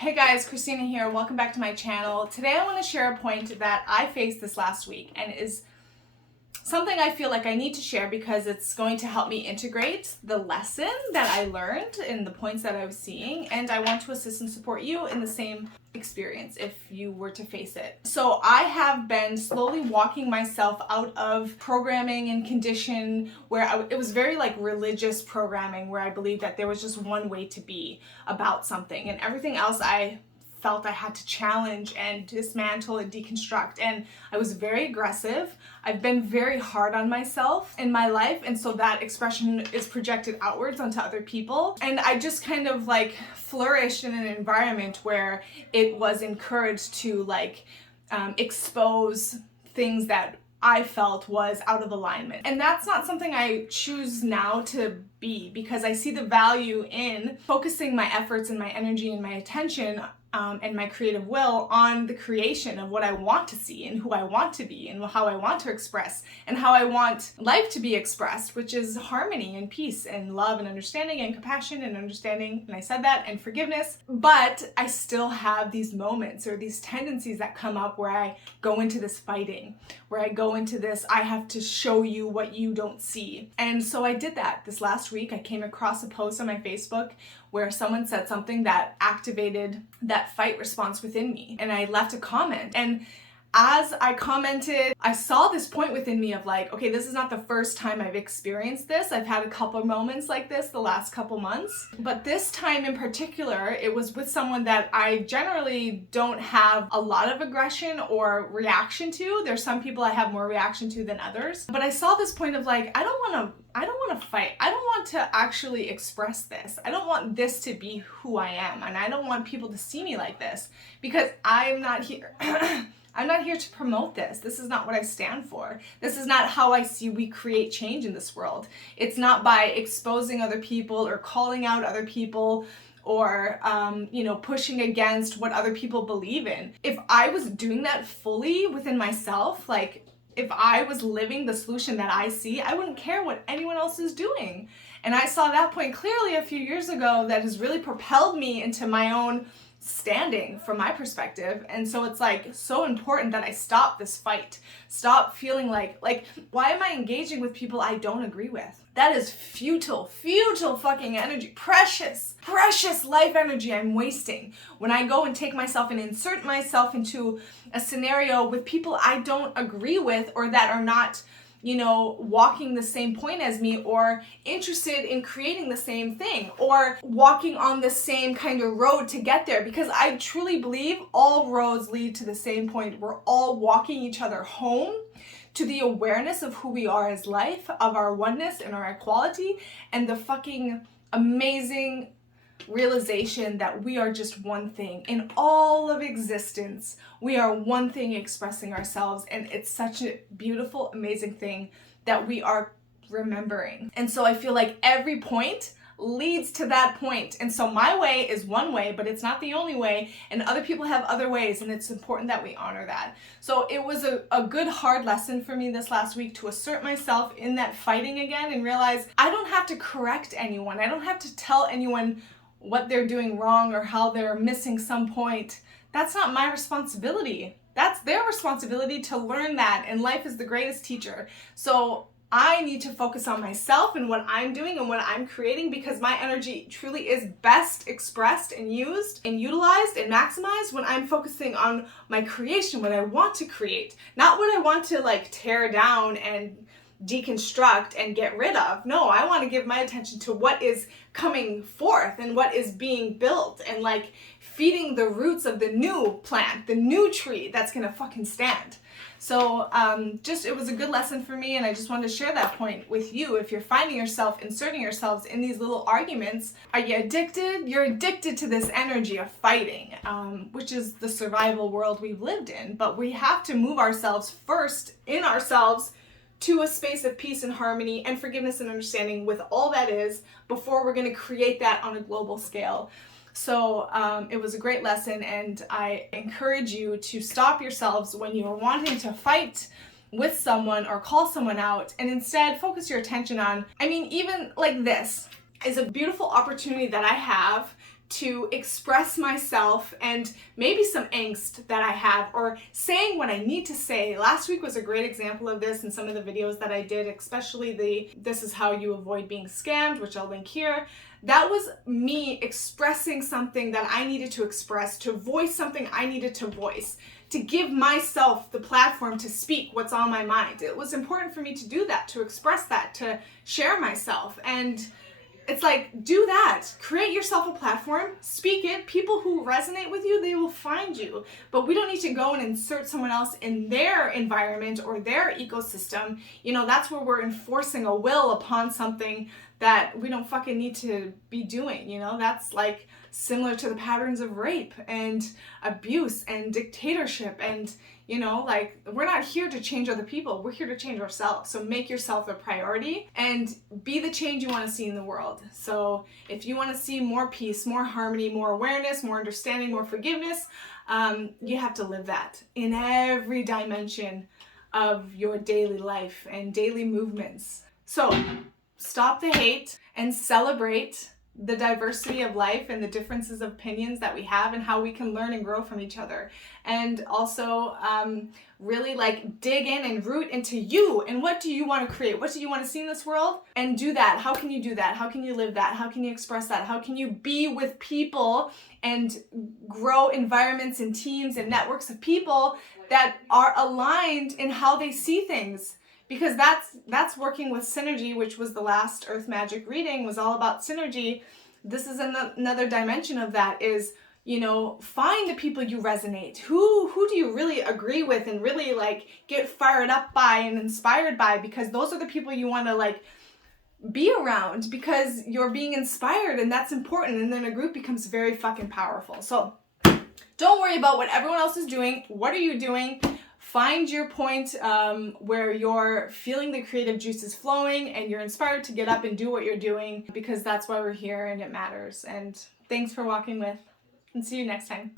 Hey guys, Christina here. Welcome back to my channel. Today I want to share a point that I faced this last week and is something I feel like I need to share because it's going to help me integrate the lesson that I learned in the points that I was seeing, and I want to assist and support you in the same experience if you were to face it. So I have been slowly walking myself out of programming and condition where it was very like religious programming where I believed that there was just one way to be about something and everything else I felt I had to challenge and dismantle and deconstruct, and I was very aggressive. I've been very hard on myself in my life, and so that expression is projected outwards onto other people, and I just kind of like flourished in an environment where it was encouraged to expose things that I felt was out of alignment. And that's not something I choose now to be, because I see the value in focusing my efforts and my energy and my attention and my creative will on the creation of what I want to see and who I want to be and how I want to express and how I want life to be expressed, which is harmony and peace and love and understanding and compassion and understanding, and I said that, and forgiveness. But I still have these moments or these tendencies that come up where I go into this fighting, where I go into this, I have to show you what you don't see. And so I did that this last week. I came across a post on my Facebook where someone said something that activated that fight response within me. And I left a comment. And as I commented, I saw this point within me of like, okay, this is not the first time I've experienced this. I've had a couple moments like this the last couple months. But this time in particular, it was with someone that I generally don't have a lot of aggression or reaction to. There's some people I have more reaction to than others. But I saw this point of like, I don't want to fight. I don't want to actually express this. I don't want this to be who I am. And I don't want people to see me like this because I'm not here. I'm not here to promote this. This is not what I stand for. This is not how I see we create change in this world. It's not by exposing other people or calling out other people or, pushing against what other people believe in. If I was doing that fully within myself, like if I was living the solution that I see, I wouldn't care what anyone else is doing. And I saw that point clearly a few years ago that has really propelled me into my own standing from my perspective. And so it's like so important that I stop this fight, stop feeling like why am I engaging with people I don't agree with? That is futile fucking energy, precious life energy I'm wasting when I go and take myself and insert myself into a scenario with people I don't agree with or that are not walking the same point as me or interested in creating the same thing or walking on the same kind of road to get there, because I truly believe all roads lead to the same point. We're all walking each other home to the awareness of who we are as life, of our oneness and our equality, and the fucking amazing realization that we are just one thing in all of existence. We are one thing expressing ourselves, and it's such a beautiful, amazing thing that we are remembering. And so I feel like every point leads to that point. And so my way is one way, but it's not the only way, and other people have other ways, and it's important that we honor that. So it was a good hard lesson for me this last week to assert myself in that fighting again and realize I don't have to correct anyone. I don't have to tell anyone what they're doing wrong or how they're missing some point. That's not my responsibility. That's their responsibility to learn that, and life is the greatest teacher. So I need to focus on myself and what I'm doing and what I'm creating, because my energy truly is best expressed and used and utilized and maximized when I'm focusing on my creation, what I want to create, not what I want to tear down and deconstruct and get rid of. No, I want to give my attention to what is coming forth and what is being built and feeding the roots of the new plant, the new tree that's gonna fucking stand. So it was a good lesson for me, and I just wanted to share that point with you. If you're finding yourself inserting yourselves in these little arguments, are you addicted? You're addicted to this energy of fighting, which is the survival world we've lived in. But we have to move ourselves first in ourselves to a space of peace and harmony and forgiveness and understanding with all that is before we're going to create that on a global scale. So it was a great lesson, and I encourage you to stop yourselves when you are wanting to fight with someone or call someone out, and instead focus your attention on, even like this is a beautiful opportunity that I have to express myself and maybe some angst that I have, or saying what I need to say. Last week was a great example of this in some of the videos that I did, especially this is how you avoid being scammed, which I'll link here. That was me expressing something that I needed to express, to voice something I needed to voice, to give myself the platform to speak what's on my mind. It was important for me to do that, to express that, to share myself. And it's like, do that. Create yourself a platform, speak it. People who resonate with you, they will find you. But we don't need to go and insert someone else in their environment or their ecosystem. You know, that's where we're enforcing a will upon something that we don't fucking need to be doing. You know, that's like similar to the patterns of rape and abuse and dictatorship. And, you know, like, we're not here to change other people. We're here to change ourselves. So make yourself a priority and be the change you want to see in the world. So if you want to see more peace, more harmony, more awareness, more understanding, more forgiveness, you have to live that in every dimension of your daily life and daily movements. So stop the hate and celebrate the diversity of life and the differences of opinions that we have and how we can learn and grow from each other. And also really like dig in and root into you and what do you want to create? What do you want to see in this world? And do that. How can you do that? How can you live that? How can you express that? How can you be with people and grow environments and teams and networks of people that are aligned in how they see things? Because that's working with synergy, which was the last Earth Magic reading, was all about synergy. This is another dimension of that is, you know, find the people you resonate. Who do you really agree with and really like get fired up by and inspired by? Because those are the people you want to like be around, because you're being inspired and that's important. And then a group becomes very fucking powerful. So don't worry about what everyone else is doing. What are you doing? Find your point where you're feeling the creative juices flowing and you're inspired to get up and do what you're doing, because that's why we're here and it matters. And thanks for walking with, and see you next time.